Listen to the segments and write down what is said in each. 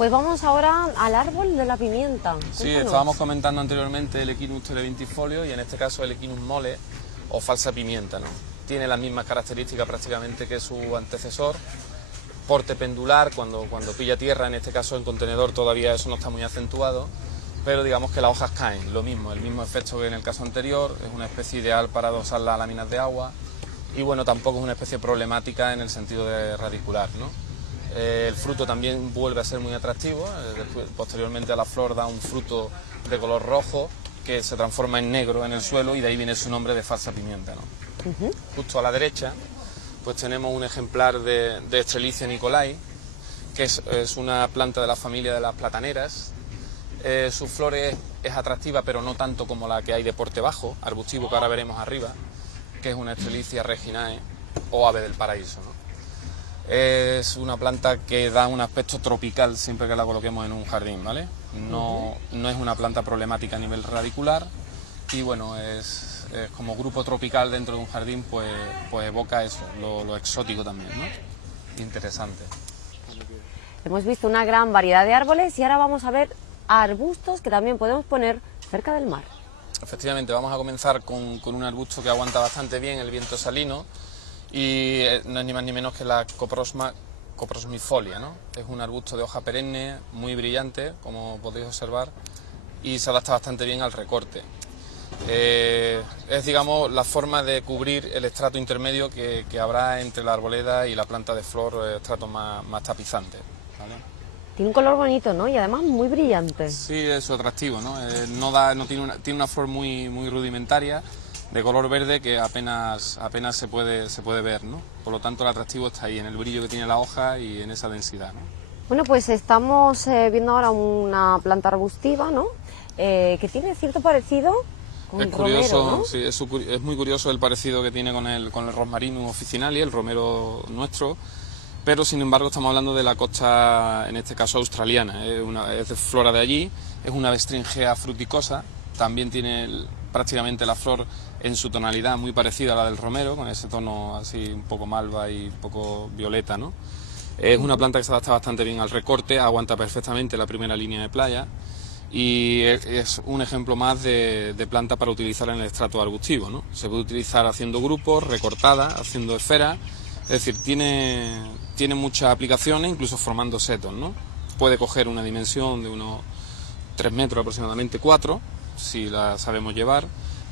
Pues vamos ahora al árbol de la pimienta. Sí, Cuéntanos. estábamos comentando anteriormente el Equinus televentifolio y en este caso el Equinus mole o falsa pimienta, ¿no? Tiene las mismas características prácticamente que su antecesor, porte pendular, cuando pilla tierra, en este caso en contenedor todavía eso no está muy acentuado, pero digamos que las hojas caen, lo mismo, el mismo efecto que en el caso anterior, es una especie ideal para adosar las láminas de agua y bueno, tampoco es una especie problemática en el sentido de radicular, ¿no? El fruto también vuelve a ser muy atractivo, posteriormente a la flor da un fruto de color rojo que se transforma en negro en el suelo y de ahí viene su nombre de falsa pimienta, ¿no? Justo a la derecha pues tenemos un ejemplar de Strelitzia nicolai, que es una planta de la familia de las plataneras. Su flor es atractiva pero no tanto como la que hay de porte bajo, arbustivo, que ahora veremos arriba, que es una Strelitzia reginae o ave del paraíso, ¿no? Es una planta que da un aspecto tropical siempre que la coloquemos en un jardín, ¿vale? No es una planta problemática a nivel radicular y bueno, es como grupo tropical dentro de un jardín, pues evoca eso, lo exótico también, ¿no? Interesante. Hemos visto una gran variedad de árboles y ahora vamos a ver arbustos que también podemos poner cerca del mar. Efectivamente, vamos a comenzar con un arbusto que aguanta bastante bien el viento salino y no es ni más ni menos que la coprosmifolia, ¿no? Es un arbusto de hoja perenne, muy brillante, como podéis observar, y se adapta bastante bien al recorte. Es, digamos, la forma de cubrir el estrato intermedio que habrá entre la arboleda y la planta de flor, estrato más tapizante, ¿vale? Tiene un color bonito, ¿no? Y además muy brillante. Sí, es su atractivo, ¿no? Tiene una flor muy rudimentaria, de color verde, que apenas se puede ver, ¿no? Por lo tanto, el atractivo está ahí, en el brillo que tiene la hoja y en esa densidad, ¿no? Bueno, pues estamos viendo ahora una planta arbustiva, ¿no? Que tiene cierto parecido con Es curioso, romero, ¿no? sí, es muy curioso el parecido que tiene con el Rosmarinus officinale, el romero nuestro, pero sin embargo estamos hablando de la costa, en este caso australiana, es de flora de allí, es una Bestringea fruticosa, también tiene prácticamente la flor en su tonalidad muy parecida a la del romero, con ese tono así un poco malva y un poco violeta, ¿no? Es una planta que se adapta bastante bien al recorte, aguanta perfectamente la primera línea de playa y es un ejemplo más de planta para utilizar en el estrato arbustivo, ¿no? Se puede utilizar haciendo grupos, recortada, haciendo esferas, es decir, tiene muchas aplicaciones, incluso formando setos, ¿no? Puede coger una dimensión de unos 3 metros aproximadamente, 4, si la sabemos llevar.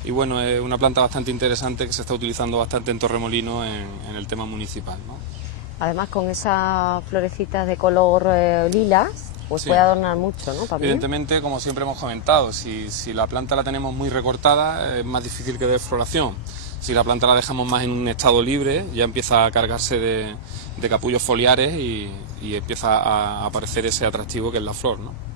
Y bueno, es una planta bastante interesante que se está utilizando bastante en Torremolinos en el tema municipal, ¿no? Además con esas florecitas de color lilas, pues Sí. puede adornar mucho, ¿no? También. Evidentemente, como siempre hemos comentado, si la planta la tenemos muy recortada, es más difícil que dé floración. Si la planta la dejamos más en un estado libre, ya empieza a cargarse de capullos foliares y empieza a aparecer ese atractivo que es la flor, ¿no?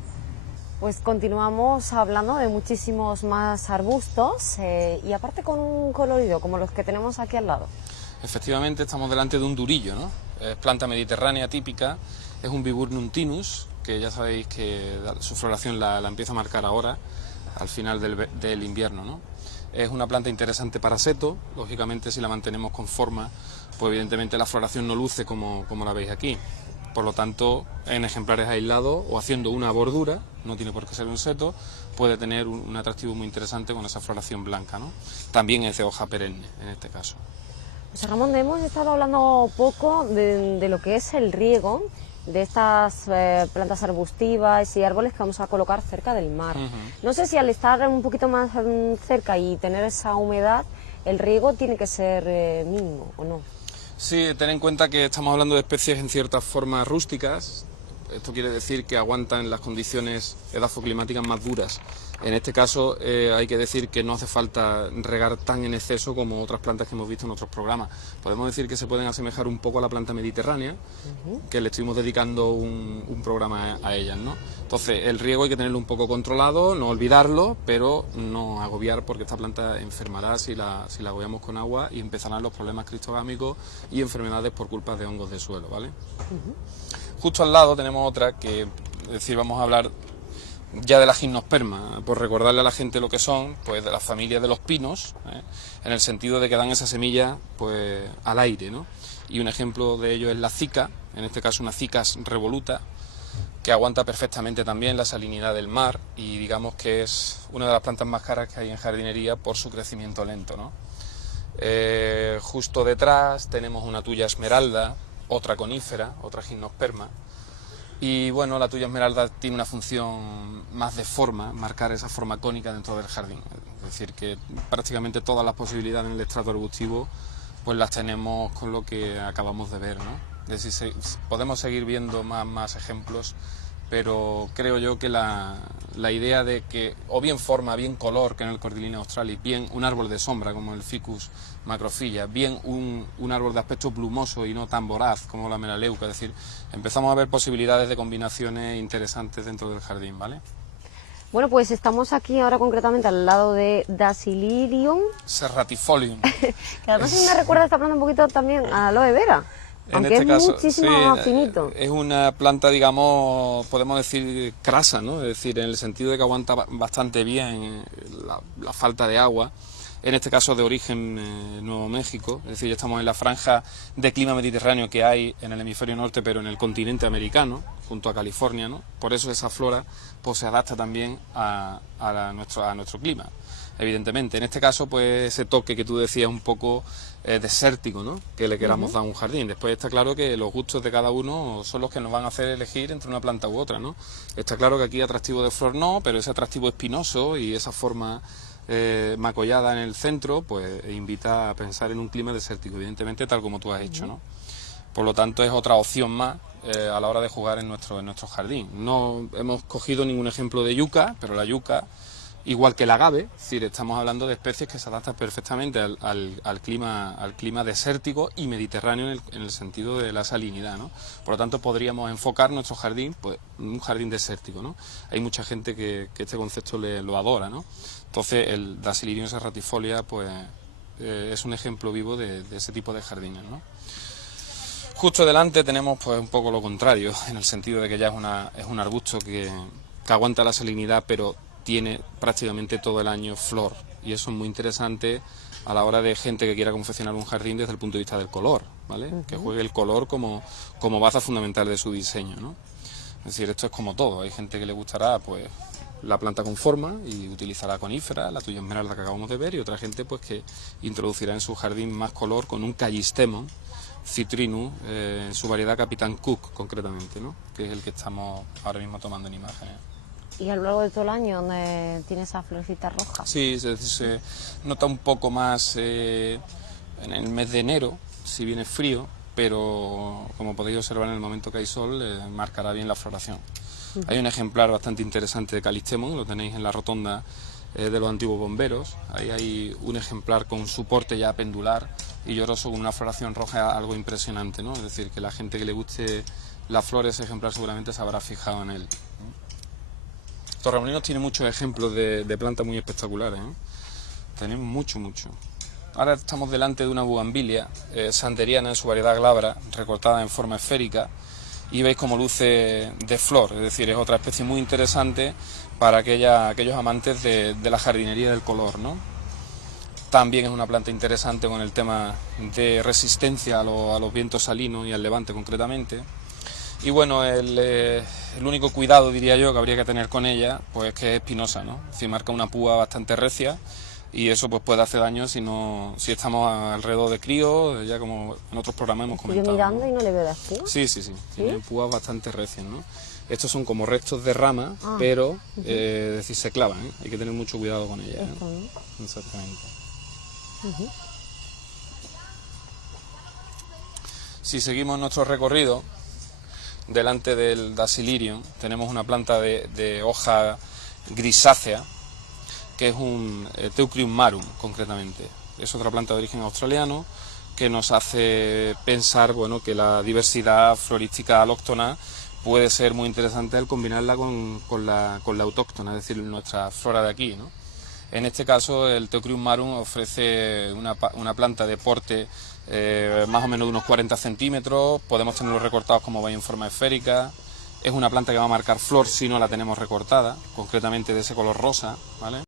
Pues continuamos hablando de muchísimos más arbustos y aparte con un colorido como los que tenemos aquí al lado. Efectivamente, estamos delante de un durillo, ¿no? Es planta mediterránea típica, es un Viburnum tinus, que ya sabéis que su floración la empieza a marcar ahora, al final del invierno, ¿no? Es una planta interesante para seto, lógicamente si la mantenemos con forma, pues evidentemente la floración no luce como la veis aquí. Por lo tanto, en ejemplares aislados o haciendo una bordura, no tiene por qué ser un seto, puede tener un atractivo muy interesante con esa floración blanca, ¿no? También es de hoja perenne en este caso. José Ramón, hemos estado hablando poco de lo que es el riego de estas plantas arbustivas y árboles que vamos a colocar cerca del mar. No sé si al estar un poquito más cerca y tener esa humedad, el riego tiene que ser mínimo, ¿o no? Sí, ten en cuenta que estamos hablando de especies en ciertas formas rústicas. Esto quiere decir que aguantan las condiciones edafoclimáticas más duras. En este caso hay que decir que no hace falta regar tan en exceso como otras plantas que hemos visto en otros programas. Podemos decir que se pueden asemejar un poco a la planta mediterránea, que le estuvimos dedicando un programa a ellas, ¿no? Entonces el riego hay que tenerlo un poco controlado, no olvidarlo, pero no agobiar porque esta planta enfermará si la agobiamos con agua y empezarán los problemas cristogámicos y enfermedades por culpa de hongos de suelo, ¿vale? Justo al lado tenemos otra que, es decir, vamos a hablar ya de la gimnosperma, por recordarle a la gente lo que son, pues de la familia de los pinos, en el sentido de que dan esa semilla pues al aire, ¿no? Y un ejemplo de ello es la cica, en este caso una cicas revoluta, que aguanta perfectamente también la salinidad del mar y digamos que es una de las plantas más caras que hay en jardinería por su crecimiento lento, ¿no? Justo detrás tenemos una tuya esmeralda, otra conífera, otra gimnosperma. Y bueno, la tuya esmeralda tiene una función más de forma, marcar esa forma cónica dentro del jardín. Es decir, que prácticamente todas las posibilidades en el estrato arbustivo pues las tenemos con lo que acabamos de ver, ¿no? Es decir, podemos seguir viendo más ejemplos, pero creo yo que la idea de que o bien forma, bien color, que en el Cordyline australis, bien un árbol de sombra como el Ficus macrophylla, bien un árbol de aspecto plumoso y no tan voraz como la melaleuca, es decir, empezamos a ver posibilidades de combinaciones interesantes dentro del jardín, ¿vale? Bueno, pues estamos aquí ahora concretamente al lado de Dasylirium Serratifolium. Que además me recuerda esta planta un poquito también a aloe vera. Aunque este es caso, muchísimo sí, más finito. Es una planta, digamos, podemos decir crasa, ¿no? Es decir, en el sentido de que aguanta bastante bien la falta de agua. En este caso de origen Nuevo México, es decir, ya estamos en la franja de clima mediterráneo que hay en el hemisferio norte, pero en el continente americano, junto a California, ¿no? Por eso esa flora pues se adapta también a nuestro clima. Evidentemente, en este caso, pues ese toque que tú decías un poco desértico, ¿no? Que le queramos dar a un jardín. Después está claro que los gustos de cada uno son los que nos van a hacer elegir entre una planta u otra, ¿no? Está claro que aquí atractivo de flor no, pero ese atractivo espinoso y esa forma macollada en el centro, pues invita a pensar en un clima desértico, evidentemente, tal como tú has hecho, ¿no? Por lo tanto, es otra opción más a la hora de jugar en nuestro jardín. No hemos cogido ningún ejemplo de yuca, pero la yuca, igual que el agave, es decir, estamos hablando de especies que se adaptan perfectamente al clima desértico y mediterráneo en el sentido de la salinidad, ¿no? Por lo tanto, podríamos enfocar nuestro jardín, pues, en un jardín desértico, ¿no? Hay mucha gente que este concepto lo adora, ¿no? Entonces, el Dasylirium serratifolia, pues, es un ejemplo vivo de ese tipo de jardines, ¿no? Justo delante tenemos, pues, un poco lo contrario, en el sentido de que ya es un arbusto que aguanta la salinidad, pero tiene prácticamente todo el año flor, y eso es muy interesante a la hora de gente que quiera confeccionar un jardín desde el punto de vista del color, ¿vale? Que juegue el color como baza fundamental de su diseño, ¿no? Es decir, esto es como todo, hay gente que le gustará pues la planta con forma y utilizará conífera, la tuya esmeralda que acabamos de ver, y otra gente pues que introducirá en su jardín más color con un Callistemon citrinus, en su variedad Capitán Cook concretamente, ¿no? Que es el que estamos ahora mismo tomando en imágenes. Y a lo largo de todo el año, donde tiene esa florecita roja. Sí, se nota un poco más en el mes de enero, si viene frío, pero como podéis observar en el momento que hay sol, marcará bien la floración. Hay un ejemplar bastante interesante de Callistemon, lo tenéis en la rotonda de los antiguos bomberos. Ahí hay un ejemplar con su porte ya pendular y lloroso, con una floración roja algo impresionante, ¿no? Es decir, que la gente que le guste las flores, ese ejemplar seguramente se habrá fijado en él. Torremolinos tiene muchos ejemplos de plantas muy espectaculares, ¿eh? Tenemos mucho. Ahora estamos delante de una bugambilia sanderiana en su variedad glabra, recortada en forma esférica, y veis cómo luce de flor, es decir, es otra especie muy interesante para aquellos amantes de la jardinería del color, ¿no? También es una planta interesante con el tema de resistencia a los vientos salinos y al levante concretamente. Y bueno, el único cuidado, diría yo, que habría que tener con ella, pues es que es espinosa, ¿no? Es decir, marca una púa bastante recia y eso pues puede hacer daño si estamos alrededor de críos, ya como en otros programas hemos comentado. Estoy mirando, ¿no? Y no le veo las púas. Sí, tienen púas bastante recias, ¿no? Estos son como restos de rama, pero es decir, se clavan, ¿eh? Hay que tener mucho cuidado con ellas, ¿eh? ¿No? Exactamente. Si seguimos nuestro recorrido, delante del Dasylirium tenemos una planta de hoja grisácea, que es un Teucrium marum concretamente. Es otra planta de origen australiano que nos hace pensar, bueno, que la diversidad florística alóctona puede ser muy interesante al combinarla con la autóctona, es decir, nuestra flora de aquí, ¿no? En este caso, el Teucrium marum ofrece una planta de porte más o menos de unos 40 centímetros, podemos tenerlos recortados como veis en forma esférica. Es una planta que va a marcar flor si no la tenemos recortada, concretamente de ese color rosa, ¿vale?